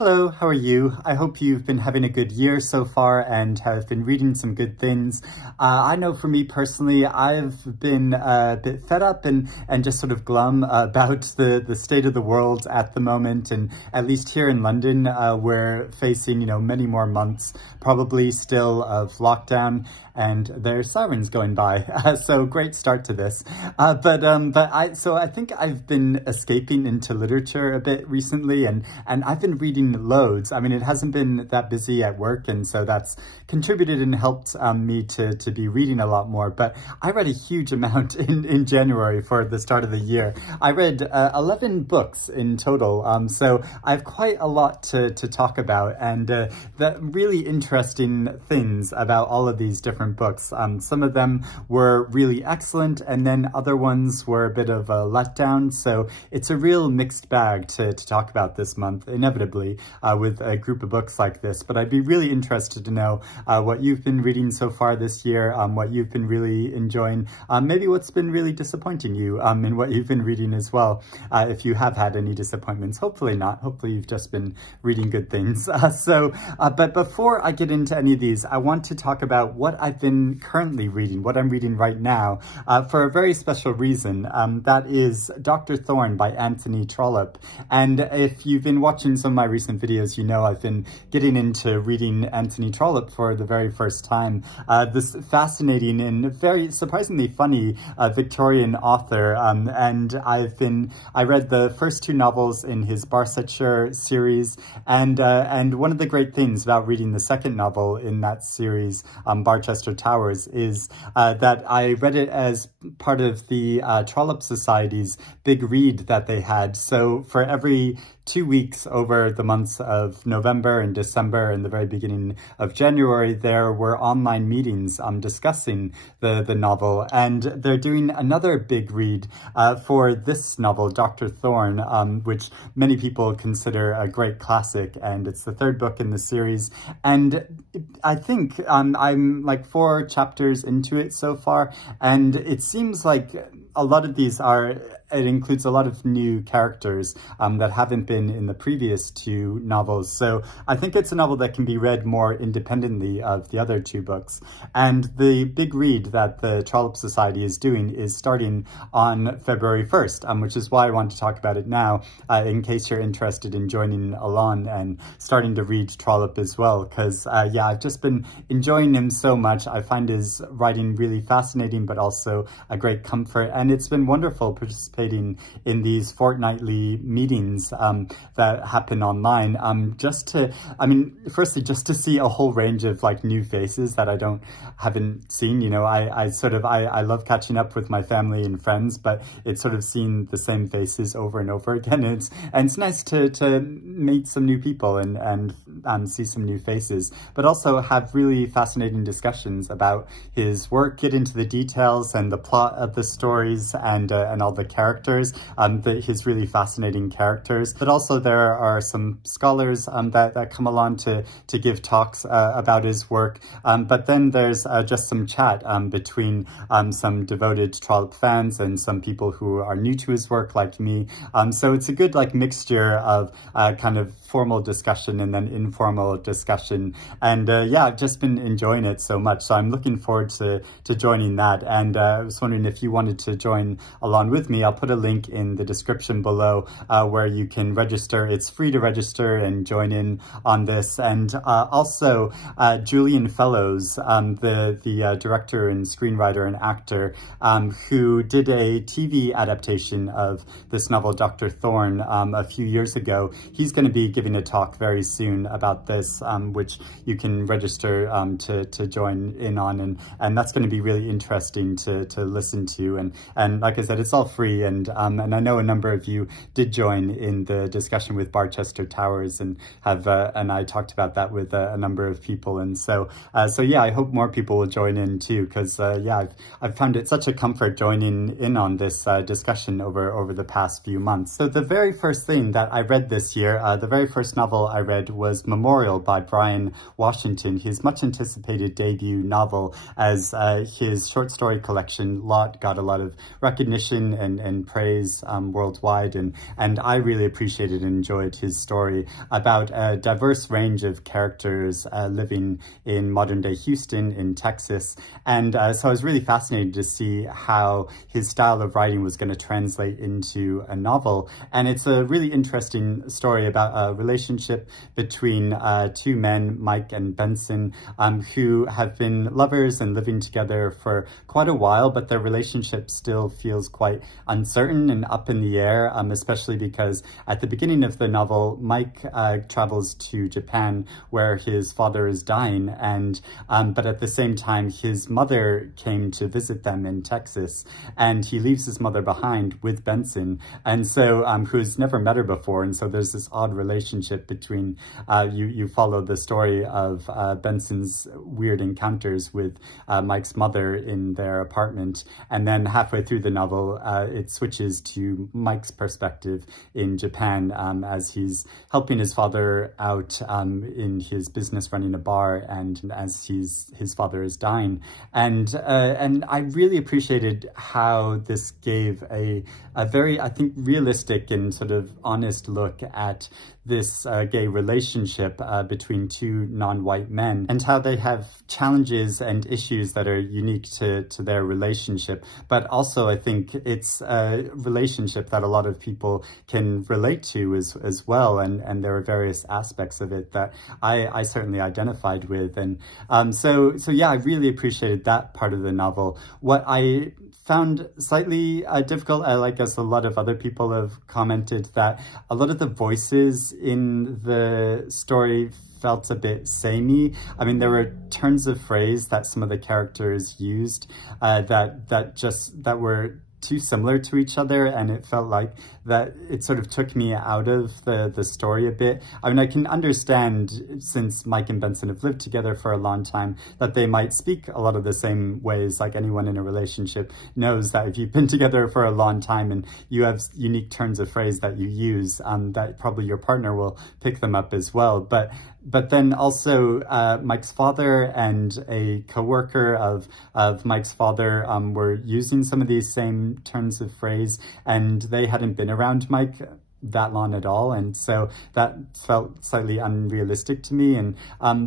Hello, how are you? I hope you've been having a good year so far and have been reading some good things. I know for me personally, I've been a bit fed up and just sort of glum about the state of the world at the moment. And at least here in London, we're facing, many more months probably still of lockdown, and there's sirens going by. So great start to this. So I think I've been escaping into literature a bit recently, and I've been reading loads. I mean, it hasn't been that busy at work, and so that's contributed and helped me to be reading a lot more. But I read a huge amount in January for the start of the year. I read 11 books in total, so I have quite a lot to talk about, and the really interesting things about all of these different books. Some of them were really excellent, and then other ones were a bit of a letdown, so it's a real mixed bag to talk about this month, inevitably, with a group of books like this. But I'd be really interested to know what you've been reading so far this year, what you've been really enjoying, maybe what's been really disappointing you in what you've been reading as well, if you have had any disappointments. Hopefully not. Hopefully you've just been reading good things. But before I get into any of these, I want to talk about what I've been currently reading, what I'm reading right now, for a very special reason. That is Dr. Thorne by Anthony Trollope. And if you've been watching some of my recent videos, you know I've been getting into reading Anthony Trollope for the very first time. This fascinating and very surprisingly funny Victorian author. And I read the first two novels in his Barsetshire series, and one of the great things about reading the second novel in that series, Barchester Towers, is that I read it as part of the Trollope Society's big read that they had. So for every 2 weeks over the months of November and December and the very beginning of January, there were online meetings discussing the novel. And they're doing another big read for this novel, Dr. Thorne, which many people consider a great classic. And it's the third book in the series. And I think I'm like 4 chapters into it so far. And it seems like a lot of these it includes a lot of new characters that haven't been in the previous 2 novels. So I think it's a novel that can be read more independently of the other 2 books. And the big read that the Trollope Society is doing is starting on February 1st, which is why I want to talk about it now, in case you're interested in joining along and starting to read Trollope as well. Because, yeah, I've just been enjoying him so much. I find his writing really fascinating, but also a great comfort. And it's been wonderful participating in these fortnightly meetings that happen online, firstly, just to see a whole range of like new faces that I haven't seen. I love catching up with my family and friends, but it's sort of seeing the same faces over and over again. And it's nice to meet some new people and see some new faces, but also have really fascinating discussions about his work, get into the details and the plot of the stories and all the characters, his really fascinating characters. But also there are some scholars that come along to give talks about his work. But then there's just some chat between some devoted Trollope fans and some people who are new to his work like me. So it's a good like mixture of kind of formal discussion and then informal discussion. And yeah, I've just been enjoying it so much. So I'm looking forward to joining that. And I was wondering if you wanted to join along with me. I'll put a link in the description below where you can register. It's free to register and join in on this. And also Julian Fellows, the director and screenwriter and actor who did a TV adaptation of this novel, Dr. Thorne, a few years ago. He's going to be giving a talk very soon about this, which you can register to join in on. And that's going to be really interesting to listen to. And like I said, it's all free. And I know a number of you did join in the discussion with Barchester Towers and I talked about that with a number of people. And so yeah, I hope more people will join in too, because yeah, I've found it such a comfort joining in on this discussion over the past few months. So the very first thing that I read this year, the very first novel I read was Memorial by Bryan Washington, his much anticipated debut novel, as his short story collection Lot got a lot of recognition and in praise worldwide, and I really appreciated and enjoyed his story about a diverse range of characters living in modern-day Houston in Texas. And so I was really fascinated to see how his style of writing was going to translate into a novel. And it's a really interesting story about a relationship between two men, Mike and Benson, who have been lovers and living together for quite a while, but their relationship still feels quite uncertain and up in the air, especially because at the beginning of the novel, Mike travels to Japan where his father is dying, and but at the same time, his mother came to visit them in Texas, and he leaves his mother behind with Benson, and so who's never met her before, and so there's this odd relationship between you follow the story of Benson's weird encounters with Mike's mother in their apartment, and then halfway through the novel, it switches to Mike's perspective in Japan as he's helping his father out in his business running a bar, and as his father is dying. And I really appreciated how this gave a very, I think, realistic and sort of honest look at this gay relationship between two non-white men, and how they have challenges and issues that are unique to their relationship. But also, I think it's a relationship that a lot of people can relate to as well, and there are various aspects of it that I certainly identified with. And so yeah, I really appreciated that part of the novel. What I found slightly difficult, I guess a lot of other people have commented that a lot of the voices in the story felt a bit samey. I mean, there were turns of phrase that some of the characters used that were too similar to each other, and it felt like that it sort of took me out of the story a bit. I mean, I can understand, since Mike and Benson have lived together for a long time, that they might speak a lot of the same ways. Like anyone in a relationship knows that if you've been together for a long time and you have unique turns of phrase that you use, that probably your partner will pick them up as well. But then also Mike's father and a coworker of Mike's father were using some of these same turns of phrase, and they hadn't been around Mike that long at all, and so that felt slightly unrealistic to me. And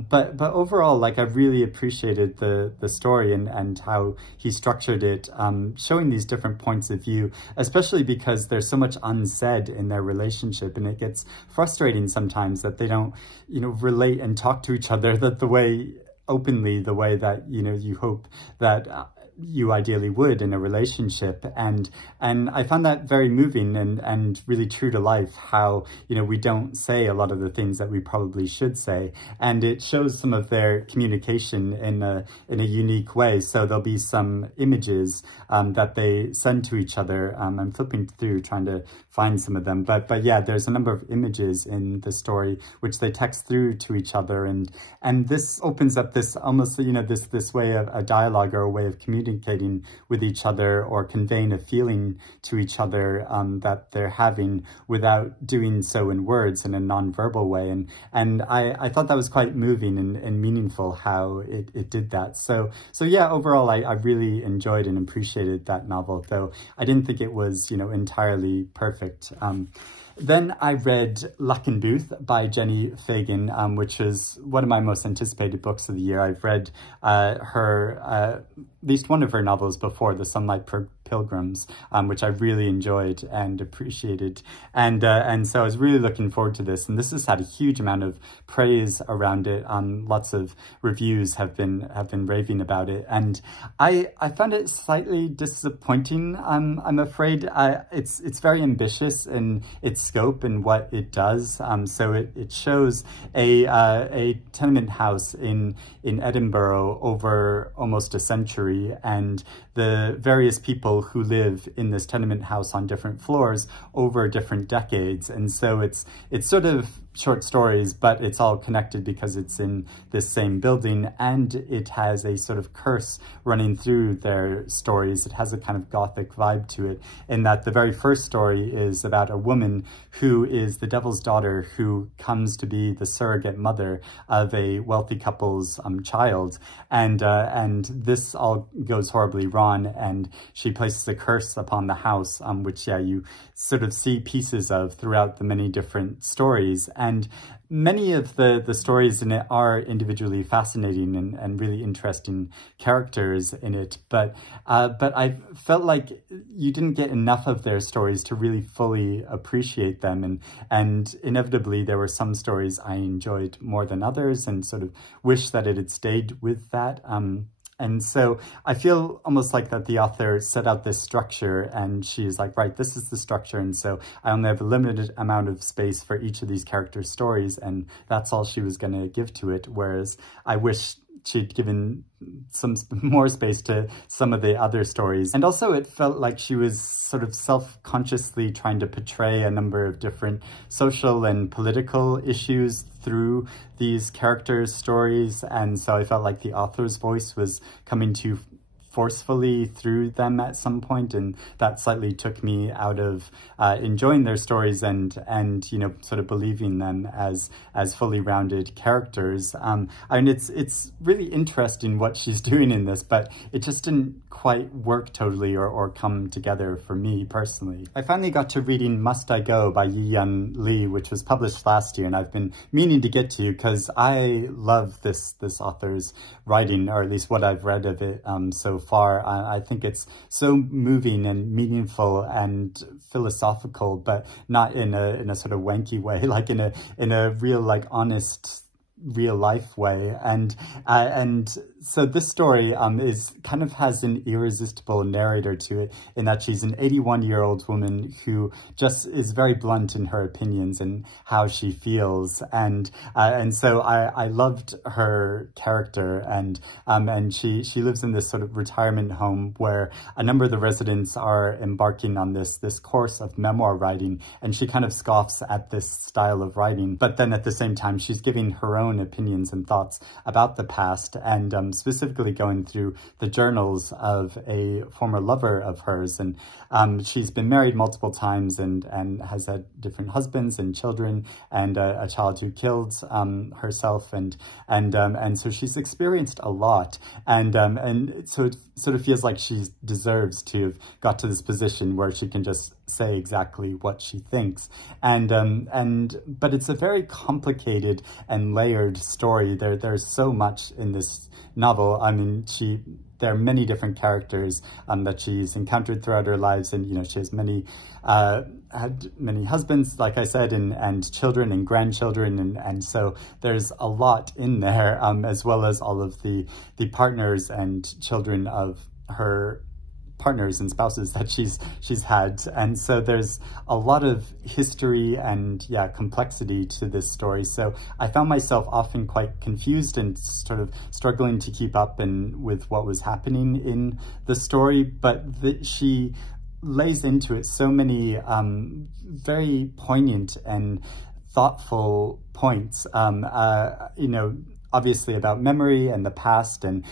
but overall, like, I really appreciated the story and how he structured it, showing these different points of view, especially because there's so much unsaid in their relationship, and it gets frustrating sometimes that they don't, relate and talk to each other the way that you hope that you ideally would in a relationship. And I found that very moving and really true to life, how, we don't say a lot of the things that we probably should say. And it shows some of their communication in a unique way. So there'll be some images that they send to each other. I'm flipping through trying to find some of them, but yeah, there's a number of images in the story which they text through to each other, and this opens up this almost, this way of a dialogue or a way of communicating with each other or conveying a feeling to each other that they're having without doing so in words, in a non-verbal way. And I thought that was quite moving and meaningful how it did that. So yeah, overall, I really enjoyed and appreciated that novel, though I didn't think it was, entirely perfect. Then I read Luckenbooth by Jenni Fagan, which is one of my most anticipated books of the year. I've read her, at least one of her novels before, The Sunlight Pilgrims, which I really enjoyed and appreciated. And so I was really looking forward to this. And this has had a huge amount of praise around it. Lots of reviews have been raving about it. And I found it slightly disappointing, I'm afraid. It's very ambitious in its scope and what it does. So it shows a tenement house in Edinburgh over almost a century, and the various people who live in this tenement house on different floors over different decades. And so it's sort of short stories, but it's all connected because it's in this same building, and it has a sort of curse running through their stories. It has a kind of gothic vibe to it, in that the very first story is about a woman who is the devil's daughter who comes to be the surrogate mother of a wealthy couple's child, and this all goes horribly wrong, and she places a curse upon the house, which you sort of see pieces of throughout the many different stories. And many of the stories in it are individually fascinating and really interesting characters in it, but I felt like you didn't get enough of their stories to really fully appreciate them, and inevitably there were some stories I enjoyed more than others and sort of wish that it had stayed with that. And so I feel almost like that the author set out this structure, and she's like, right, this is the structure, and so I only have a limited amount of space for each of these characters' stories, and that's all she was going to give to it, whereas I wish she'd given some more space to some of the other stories. And also it felt like she was sort of self-consciously trying to portray a number of different social and political issues through these characters' stories, and so I felt like the author's voice was coming too forcefully through them at some point, and that slightly took me out of enjoying their stories and sort of believing them as fully rounded characters. I mean, it's really interesting what she's doing in this, but it just didn't quite work totally or come together for me personally. I finally got to reading Must I Go by Yiyun Li, which was published last year, and I've been meaning to get to because I love this author's writing, or at least what I've read of it so far. I think it's so moving and meaningful and philosophical, but not in a sort of wanky way, like in a real, like, honest, real life way. And so this story is kind of has an irresistible narrator to it, in that she's an 81-year-old woman who just is very blunt in her opinions and how she feels, and so I loved her character, and she lives in this sort of retirement home where a number of the residents are embarking on this course of memoir writing, and she kind of scoffs at this style of writing, but then at the same time she's giving her own opinions and thoughts about the past, and specifically going through the journals of a former lover of hers. And she's been married multiple times and has had different husbands and children, and a child who killed herself, and so she's experienced a lot, and so it sort of feels like she deserves to have got to this position where she can just say exactly what she thinks, but it's a very complicated and layered story. There's so much in this novel. I mean, there are many different characters that she's encountered throughout her lives, and she has had many husbands, like I said, and children and grandchildren, and so there's a lot in there, as well as all of the partners and children of her partners and spouses that she's had. And so there's a lot of history and complexity to this story. So I found myself often quite confused and sort of struggling to keep up with what was happening in the story, but she lays into it so many very poignant and thoughtful points, obviously about memory and the past, and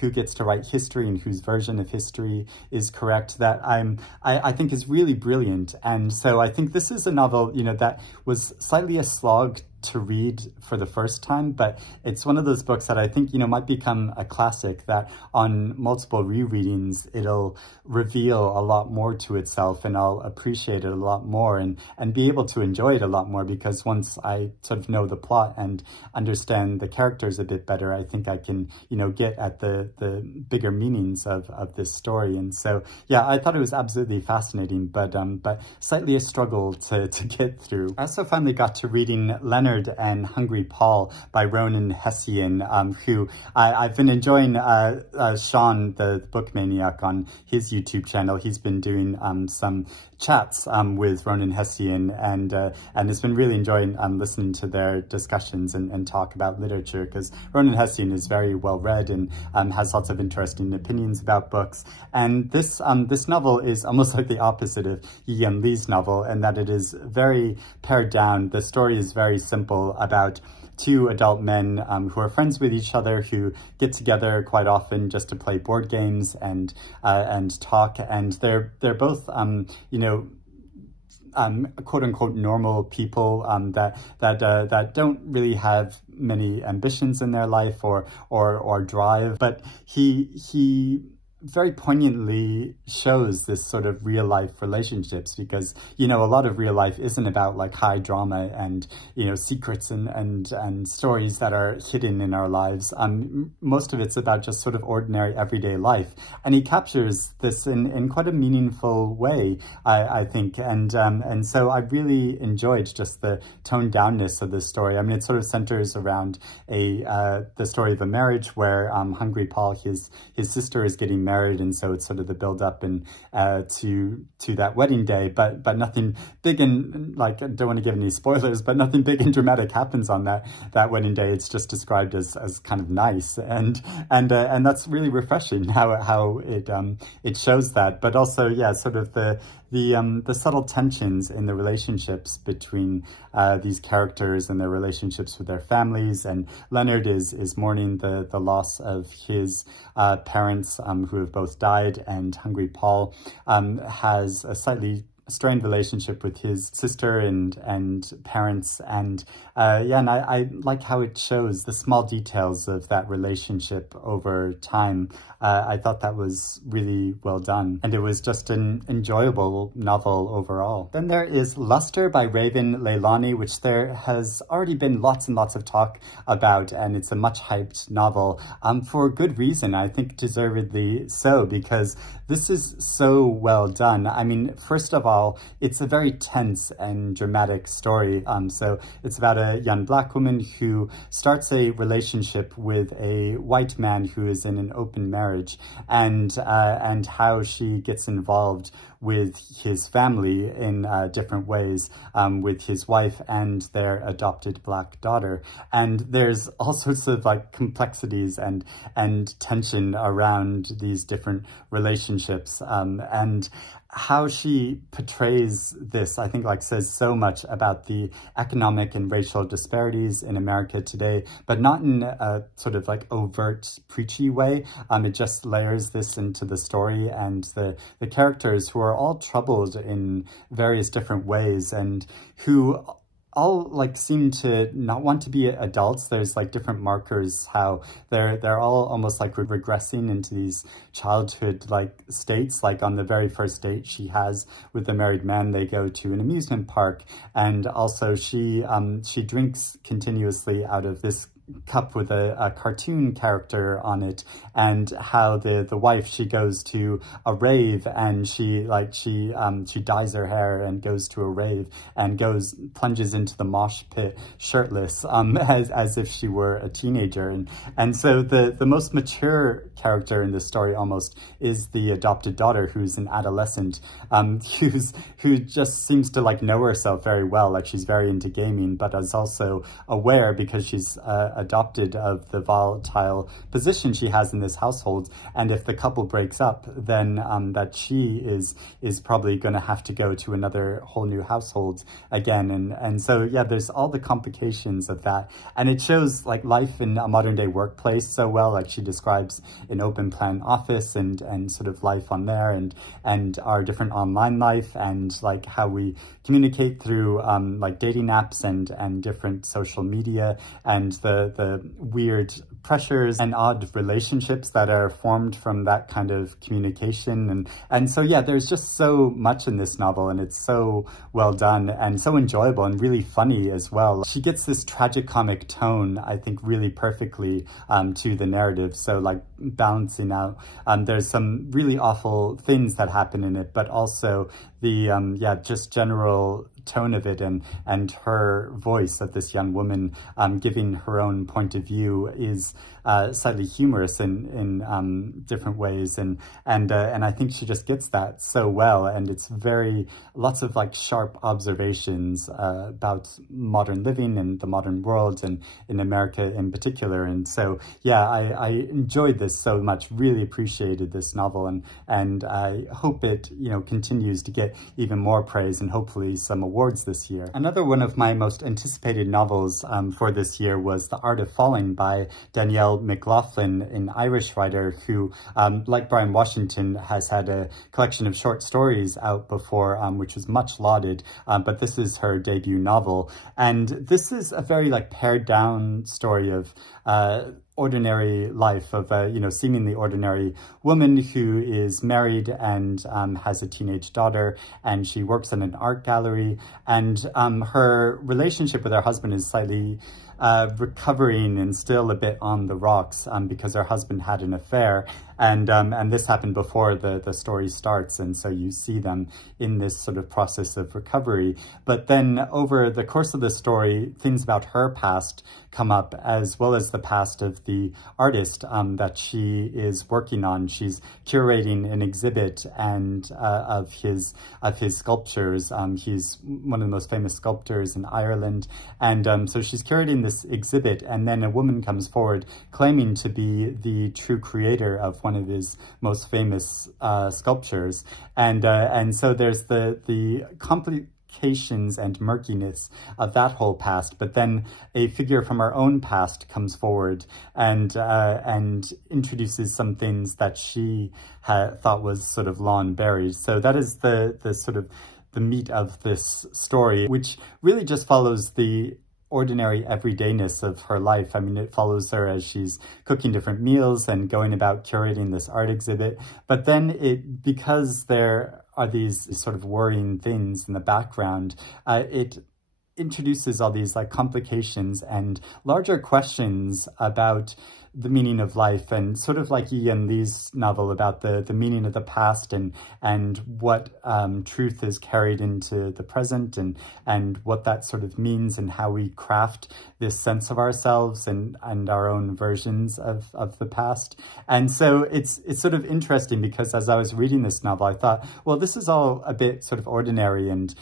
who gets to write history and whose version of history is correct, that I think is really brilliant. And so I think this is a novel, that was slightly a slog to read for the first time, but it's one of those books that I think, might become a classic, that on multiple rereadings, it'll reveal a lot more to itself, and I'll appreciate it a lot more and be able to enjoy it a lot more, because once I sort of know the plot and understand the characters a bit better, I think I can, get at the bigger meanings of this story. And so, I thought it was absolutely fascinating, but slightly a struggle to get through. I also finally got to reading Leonard and Hungry Paul by Ronan Hession, who I've been enjoying Sean, the book maniac, on his YouTube channel. He's been doing some chats with Ronan Hession, and it's been really enjoying listening to their discussions and talk about literature, because Ronan Hession is very well read and has lots of interesting opinions about books. And this novel is almost like the opposite of Yiyun Li's novel, in that it is very pared down. The story is very simple, about two adult men who are friends with each other, who get together quite often just to play board games and talk. And they're both, you know, quote unquote normal people that don't really have many ambitions in their life or drive. But he very poignantly shows this sort of real life relationships, because, you know, a lot of real life isn't about like high drama and, you know, secrets and stories that are hidden in our lives. Most of it's about just sort of ordinary everyday life. And he captures this in quite a meaningful way, I think. And so I really enjoyed just the toned downness of this story. I mean, it sort of centers around the story of a marriage where Hungry Paul, his sister, is getting married, and so it's sort of the build up and to that wedding day, but nothing big and, like, I don't want to give any spoilers, but nothing big and dramatic happens on that wedding day. It's just described as kind of nice, and that's really refreshing how it shows that. But also, yeah, sort of the subtle tensions in the relationships between these characters and their relationships with their families. And Leonard is mourning the loss of his parents who have both died, and Hungry Paul has a slightly strained relationship with his sister and parents. And yeah, and I like how it shows the small details of that relationship over time. I thought that was really well done, and it was just an enjoyable novel overall. Then there is Lustre by Raven Leilani, which there has already been lots and lots of talk about, and it's a much hyped novel for good reason. I think deservedly so, because this is so well done. I mean, first of all, it's a very tense and dramatic story. So it's about a young black woman who starts a relationship with a white man who is in an open marriage, and how she gets involved with his family in different ways, with his wife and their adopted black daughter. And there's all sorts of like complexities and tension around these different relationships, and how she portrays this, I think, like, says so much about the economic and racial disparities in America today, but not in a sort of like overt preachy way. It just layers this into the story, and the characters, who are all troubled in various different ways, and who all like seem to not want to be adults. There's like different markers how they're all almost like regressing into these childhood like states. Like on the very first date she has with the married man, they go to an amusement park, and also she drinks continuously out of this cup with a cartoon character on it, and how the wife, she goes to a rave, and she dyes her hair and goes to a rave and plunges into the mosh pit shirtless, as if she were a teenager. And so the most mature character in this story almost is the adopted daughter, who's an adolescent, who just seems to like know herself very well. Like, she's very into gaming, but is also aware, because she's adopted, of the volatile position she has in this household, and if the couple breaks up, then that she is probably going to have to go to another whole new household again. And so yeah, there's all the complications of that, and it shows like life in a modern day workplace so well. Like, she describes an open plan office and sort of life on there, and our different online life, and like how we communicate through like dating apps and different social media, and the weird pressures and odd relationships that are formed from that kind of communication. And so yeah, there's just so much in this novel, and it's so well done and so enjoyable and really funny as well. She gets this tragicomic tone, I think, really perfectly to the narrative. So like balancing out, there's some really awful things that happen in it, but also the just general tone of it and her voice of this young woman giving her own point of view is slightly humorous in different ways, and I think she just gets that so well, and it's lots of like sharp observations about modern living and the modern world and in America in particular. And so yeah, I enjoyed this so much, really appreciated this novel, and I hope it continues to get even more praise and hopefully some awards this year. Another one of my most anticipated novels for this year was The Art of Falling by Danielle McLaughlin, an Irish writer who, like Bryan Washington, has had a collection of short stories out before, which was much lauded, but this is her debut novel. And this is a very like pared down story of ordinary life of a seemingly ordinary woman who is married and has a teenage daughter, and she works in an art gallery, and her relationship with her husband is slightly recovering and still a bit on the rocks because her husband had an affair, and this happened before the story starts, and so you see them in this sort of process of recovery. But then over the course of the story, things about her past come up, as well as the past of the artist that she is working on. She's curating an exhibit and of his sculptures. He's one of the most famous sculptors in Ireland, and so she's curating this exhibit, and then a woman comes forward claiming to be the true creator of one of his most famous sculptures, and so there's the complications and murkiness of that whole past. But then a figure from our own past comes forward and introduces some things that she thought was sort of long buried. So that is the sort of the meat of this story, which really just follows the ordinary everydayness of her life. I mean, it follows her as she's cooking different meals and going about curating this art exhibit. But then because there are these sort of worrying things in the background, it introduces all these like complications and larger questions about the meaning of life, and sort of like Yiyun Li's novel about the meaning of the past and what truth is carried into the present, and what that sort of means, and how we craft this sense of ourselves and our own versions of the past. And so it's sort of interesting, because as I was reading this novel, I thought, well, this is all a bit sort of ordinary, and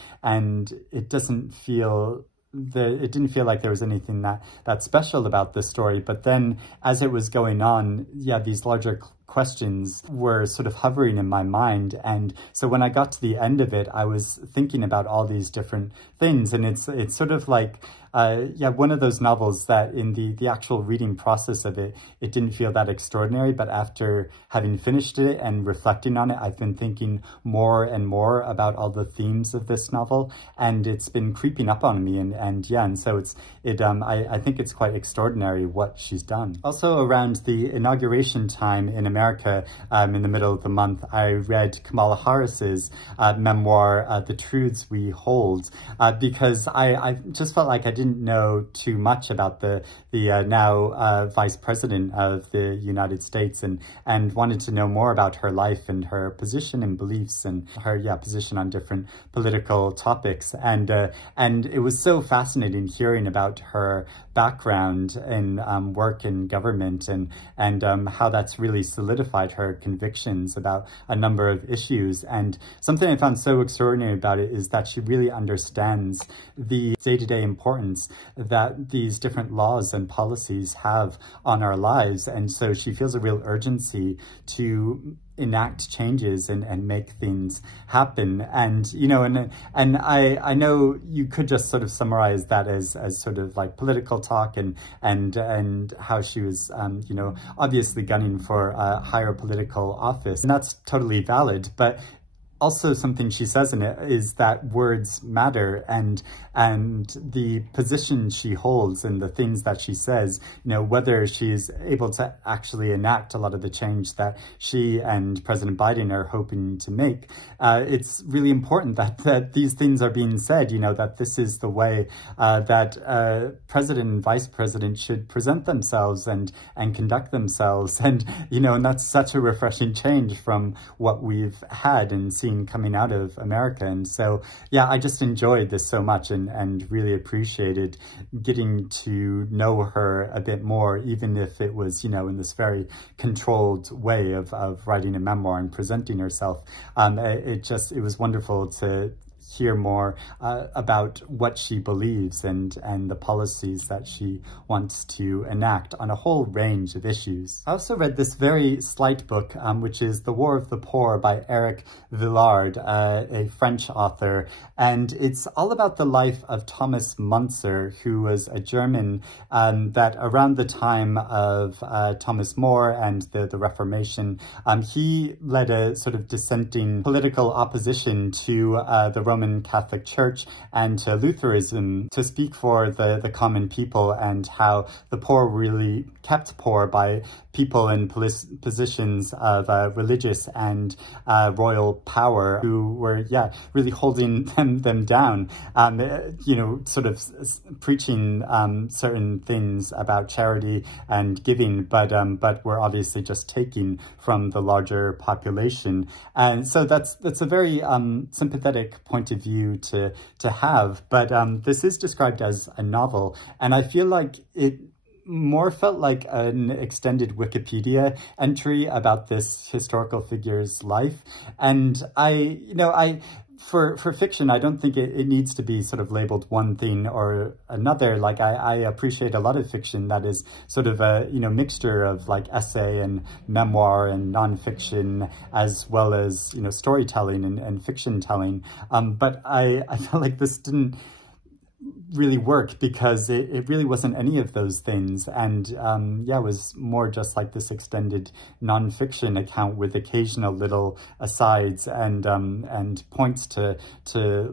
it didn't feel like there was anything that special about this story. But then as it was going on, yeah, these larger questions were sort of hovering in my mind. And so when I got to the end of it, I was thinking about all these different things. And it's sort of like, one of those novels that in the actual reading process of it, it didn't feel that extraordinary. But after having finished it and reflecting on it, I've been thinking more and more about all the themes of this novel, and it's been creeping up on me. And so I think it's quite extraordinary what she's done. Also around the inauguration time in America, in the middle of the month, I read Kamala Harris's memoir, The Truths We Hold, because I just felt like I didn't know too much about the now Vice President of the United States, and wanted to know more about her life and her position and beliefs and her position on different political topics. And it was so fascinating hearing about her background in work in government, and how that's really solidified her convictions about a number of issues. And something I found so extraordinary about it is that she really understands the day-to-day importance that these different laws and policies have on our lives. And so she feels a real urgency to enact changes and make things happen. And and I know you could just sort of summarize that as sort of like political talk and how she was obviously gunning for a higher political office, and that's totally valid. But also something she says in it is that words matter, and the position she holds and the things that she says, whether she's able to actually enact a lot of the change that she and President Biden are hoping to make, it's really important that these things are being said, that this is the way that president and vice president should present themselves and conduct themselves. And that's such a refreshing change from what we've had and seen scene coming out of America. And so, yeah, I just enjoyed this so much and really appreciated getting to know her a bit more, even if it was, you know, in this very controlled way of writing a memoir and presenting herself. It was wonderful to hear more about what she believes and the policies that she wants to enact on a whole range of issues. I also read this very slight book, which is The War of the Poor by Eric Vuillard, a French author, and it's all about the life of Thomas Müntzer, who was a German that around the time of Thomas More and the Reformation, he led a sort of dissenting political opposition to the Roman Catholic Church and to Lutheranism to speak for the common people, and how the poor were really kept poor by people in positions of religious and royal power who were, really holding them down, you know, sort of preaching certain things about charity and giving, but were obviously just taking from the larger population. And so that's a very sympathetic point of view to have, but this is described as a novel, and I feel like it more felt like an extended Wikipedia entry about this historical figure's life. And for fiction, I don't think it needs to be sort of labeled one thing or another. Like I appreciate a lot of fiction that is sort of a, you know, mixture of like essay and memoir and nonfiction, as well as, you know, storytelling and fiction telling. But I felt like this didn't really work because it really wasn't any of those things, and it was more just like this extended nonfiction account with occasional little asides and points to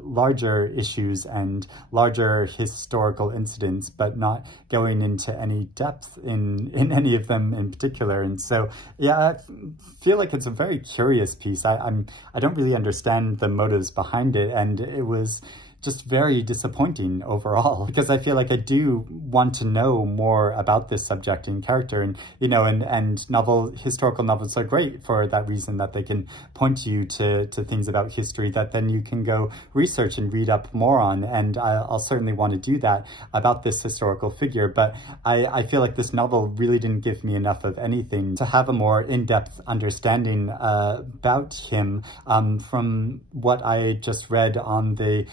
larger issues and larger historical incidents, but not going into any depth in any of them in particular. And so I feel like it's a very curious piece. I don't really understand the motives behind it, and it was just very disappointing overall, because I feel like I do want to know more about this subject and character, and, you know, and historical novels are great for that reason, that they can point you to things about history that then you can go research and read up more on, and I'll certainly want to do that about this historical figure. But I feel like this novel really didn't give me enough of anything to have a more in-depth understanding about him from what I just read on the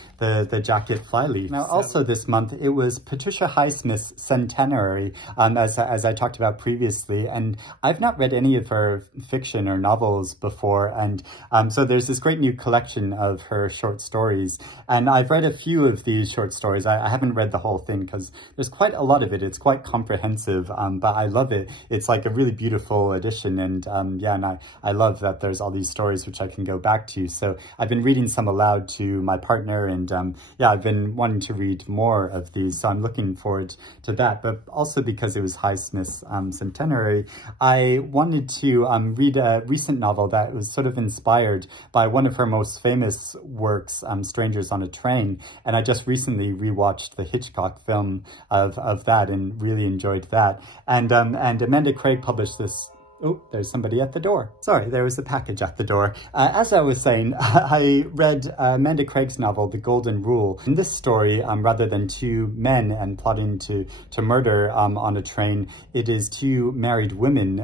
jacket flyleaf. Now, also this month, it was Patricia Highsmith's Centenary, as I talked about previously, and I've not read any of her fiction or novels before, and so there's this great new collection of her short stories, and I've read a few of these short stories. I haven't read the whole thing because there's quite a lot of it. It's quite comprehensive, but I love it. It's like a really beautiful edition, and and I love that there's all these stories which I can go back to. So I've been reading some aloud to my partner, and I've been wanting to read more of these, so I'm looking forward to that. But also because it was Highsmith's Centenary, I wanted to read a recent novel that was sort of inspired by one of her most famous works, Strangers on a Train, and I just recently rewatched the Hitchcock film of that and really enjoyed that. And Amanda Craig published this. Oh, there's somebody at the door. Sorry, there was a package at the door. As I was saying, I read Amanda Craig's novel, The Golden Rule. In this story, rather than two men and plotting to murder on a train, it is two married women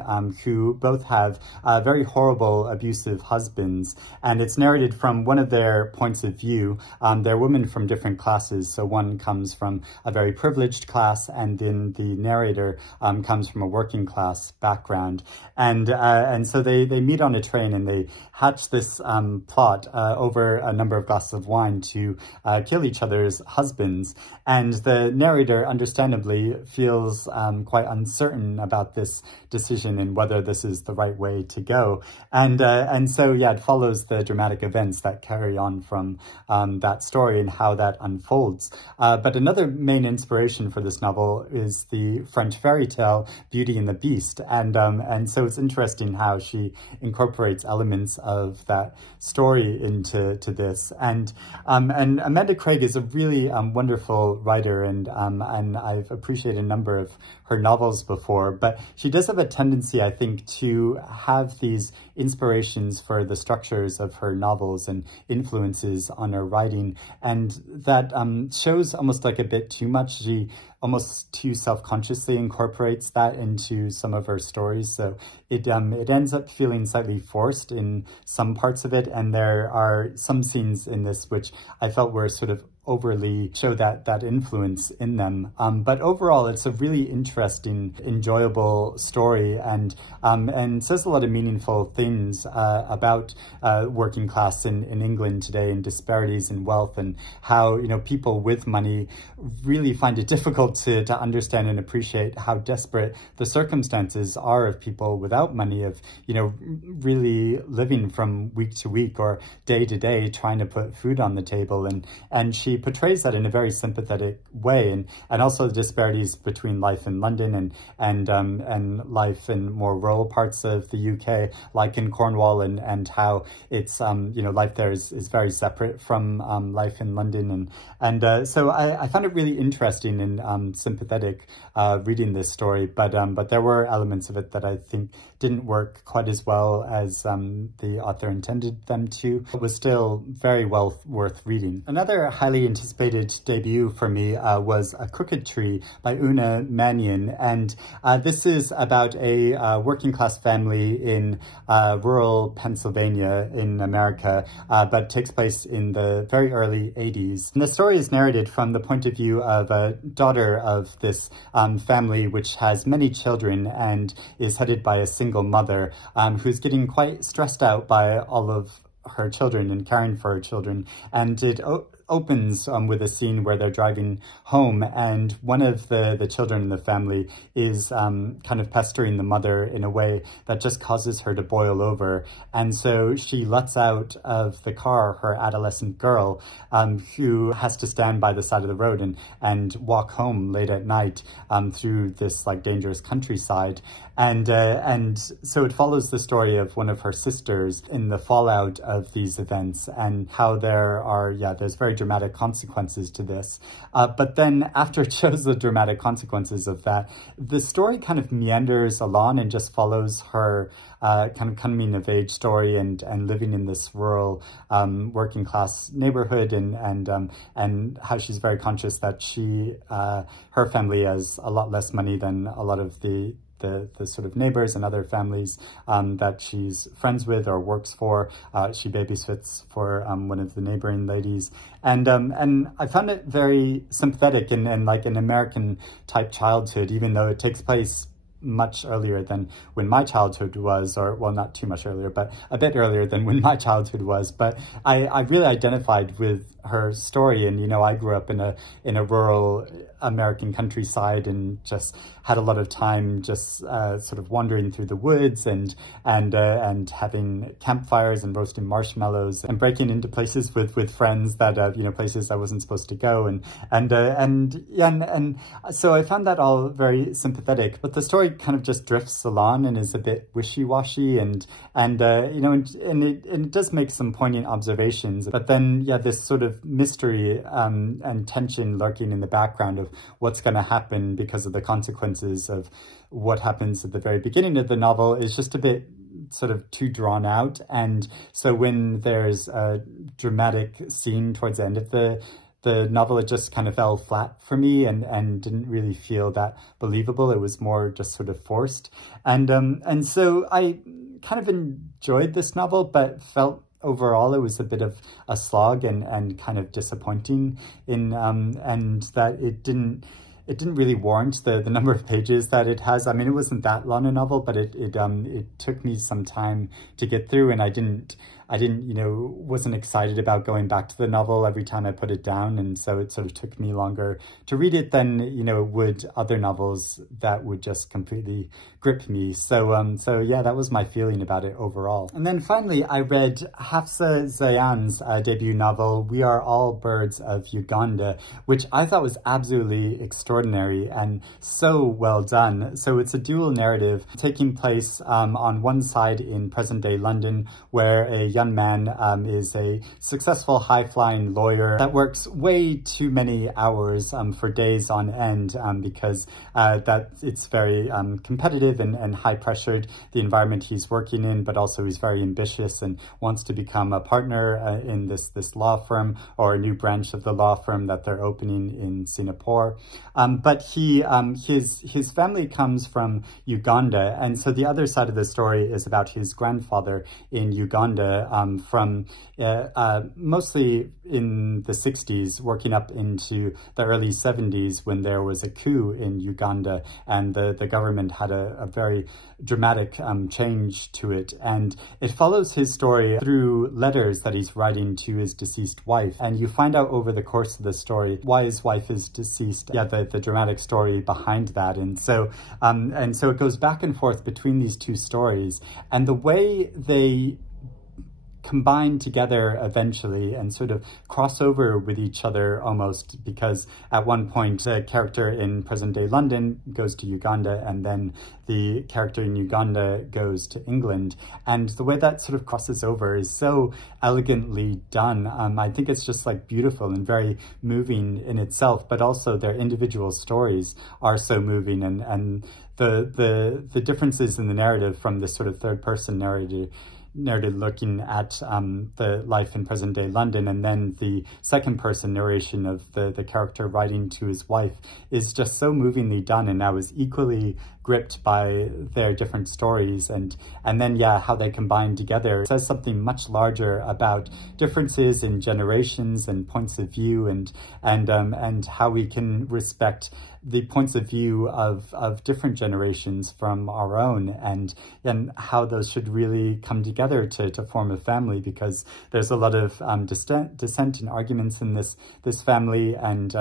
who both have very horrible, abusive husbands. And it's narrated from one of their points of view. They're women from different classes. So one comes from a very privileged class, and then the narrator comes from a working class background. And so they meet on a train, and they hatch this plot over a number of glasses of wine to kill each other's husbands. And the narrator, understandably, feels quite uncertain about this decision and whether this is the right way to go. And so, it follows the dramatic events that carry on from that story and how that unfolds. But another main inspiration for this novel is the French fairy tale Beauty and the Beast. And so so it's interesting how she incorporates elements of that story into this. And Amanda Craig is a really wonderful writer, and I've appreciated a number of her novels before, but she does have a tendency, I think, to have these inspirations for the structures of her novels and influences on her writing, and that shows almost like a bit too much. She almost too self-consciously incorporates that into some of her stories, so it ends up feeling slightly forced in some parts of it, and there are some scenes in this which I felt were sort of overly show that influence in them. But overall, it's a really interesting, enjoyable story, and says a lot of meaningful things about working class in England today, and disparities in wealth, and how, you know, people with money really find it difficult to understand and appreciate how desperate the circumstances are of people without money, of, you know, really living from week to week or day to day trying to put food on the table. And she portrays that in a very sympathetic way, and also the disparities between life in London and life in more rural parts of the UK, like in Cornwall, and how it's you know, life there is very separate from life in London, so I found it really interesting and sympathetic reading this story, but there were elements of it that I think didn't work quite as well as the author intended them to. It was still very well worth reading. Another highly anticipated debut for me was A Crooked Tree by Una Mannion, and this is about a working class family in rural Pennsylvania in America, but takes place in the very early 80s. And the story is narrated from the point of view of a daughter of this family, which has many children and is headed by a single mother who's getting quite stressed out by all of her children and caring for her children. And it opens with a scene where they're driving home, and one of the children in the family is kind of pestering the mother in a way that just causes her to boil over. And so she lets out of the car her adolescent girl, who has to stand by the side of the road and walk home late at night through this like dangerous countryside. And so it follows the story of one of her sisters in the fallout of these events, and how there's very dramatic consequences to this. But then after it shows the dramatic consequences of that, the story kind of meanders along and just follows her kind of coming of age story and living in this rural working class neighborhood, and how she's very conscious that her family has a lot less money than a lot of the sort of neighbors and other families that she's friends with or works for. She babysits for one of the neighboring ladies. And I found it very sympathetic and like an American type childhood, even though it takes place much earlier than when my childhood was, or well, not too much earlier, but a bit earlier than when my childhood was. But I really identified with her story, and you know, I grew up in a rural American countryside and just had a lot of time just sort of wandering through the woods and having campfires and roasting marshmallows and breaking into places with friends that you know, places I wasn't supposed to go, and so I found that all very sympathetic. But the story kind of just drifts along and is a bit wishy-washy, and you know, and it does make some poignant observations, but then this sort of mystery and tension lurking in the background of what's going to happen because of the consequences of what happens at the very beginning of the novel is just a bit sort of too drawn out. And so when there's a dramatic scene towards the end of the novel, it just kind of fell flat for me and didn't really feel that believable. It was more just sort of forced. And so I kind of enjoyed this novel, but felt overall it was a bit of a slog and kind of disappointing and that it didn't really warrant the number of pages that it has. I mean, it wasn't that long a novel, but it took me some time to get through, and I didn't I didn't, wasn't excited about going back to the novel every time I put it down. And so it sort of took me longer to read it than, would other novels that would just completely grip me. So yeah, that was my feeling about it overall. And then finally, I read Hafsa Zayyan's debut novel, We Are All Birds of Uganda, which I thought was absolutely extraordinary and so well done. So it's a dual narrative taking place on one side in present-day London, where a young man is a successful high-flying lawyer that works way too many hours for days on end because that it's very competitive and high-pressured, the environment he's working in, but also he's very ambitious and wants to become a partner in this law firm, or a new branch of the law firm that they're opening in Singapore. But his family comes from Uganda, and so the other side of the story is about his grandfather in Uganda from mostly in the 60s, working up into the early 70s when there was a coup in Uganda and the government had a very dramatic change to it. And it follows his story through letters that he's writing to his deceased wife. And you find out over the course of the story why his wife is deceased, the dramatic story behind that. And so it goes back and forth between these two stories. And the way they combine together eventually and sort of cross over with each other almost, because at one point the character in present-day London goes to Uganda and then the character in Uganda goes to England, and the way that sort of crosses over is so elegantly done. I think it's just like beautiful and very moving in itself, but also their individual stories are so moving, and the differences in the narrative from this sort of third-person narrative looking at the life in present-day London, and then the second-person narration of the character writing to his wife is just so movingly done, and I was equally gripped by their different stories, and then how they combine together. It says something much larger about differences in generations and points of view, and how we can respect the points of view of different generations from our own, and how those should really come together to form a family, because there's a lot of dissent and arguments in this family, and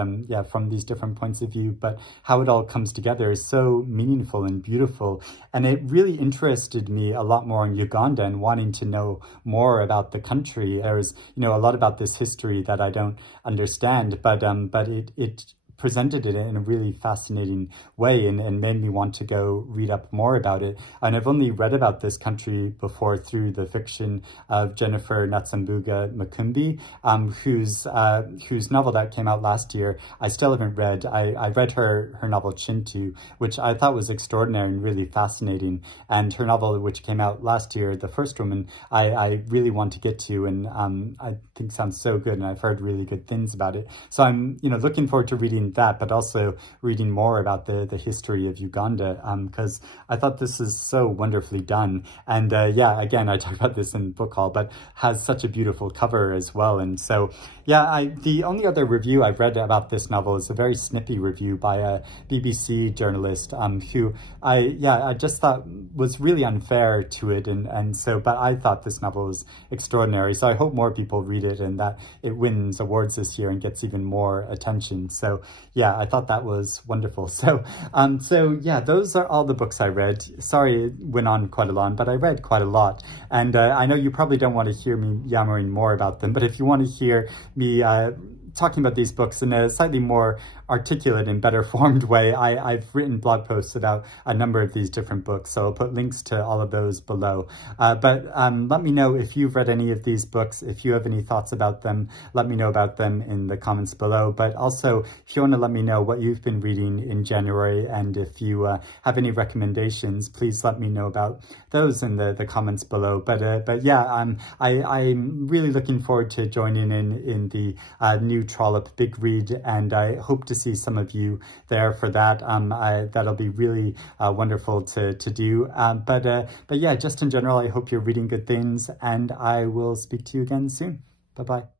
from these different points of view, but how it all comes together is so meaningful and beautiful. And it really interested me a lot more in Uganda and wanting to know more about the country. There was a lot about this history that I don't understand, but it presented it in a really fascinating way and made me want to go read up more about it. And I've only read about this country before through the fiction of Jennifer Natsambuga Makumbi, whose novel that came out last year I still haven't read. I read her novel Chintu, which I thought was extraordinary and really fascinating, and her novel which came out last year, The First Woman, I really want to get to, and I think sounds so good, and I've heard really good things about it. So I'm looking forward to reading that, but also reading more about the history of Uganda, because I thought this is so wonderfully done. And again, I talk about this in book haul, but has such a beautiful cover as well. And so the only other review I've read about this novel is a very snippy review by a BBC journalist who I just thought was really unfair to it, but I thought this novel was extraordinary. So I hope more people read it and that it wins awards this year and gets even more attention. So I thought that was wonderful. So those are all the books I read. Sorry it went on quite a lot, but I read quite a lot. And I know you probably don't want to hear me yammering more about them, but if you want to hear me talking about these books in a slightly more articulate and better formed way, I've written blog posts about a number of these different books, so I'll put links to all of those below. But let me know if you've read any of these books. If you have any thoughts about them, let me know about them in the comments below. But also, if you want to let me know what you've been reading in January, and if you have any recommendations, please let me know about those in the comments below. But I'm really looking forward to joining in the new Trollope Big Read, and I hope to see some of you there for that. That'll be really wonderful to do. But just in general, I hope you're reading good things, and I will speak to you again soon. Bye-bye.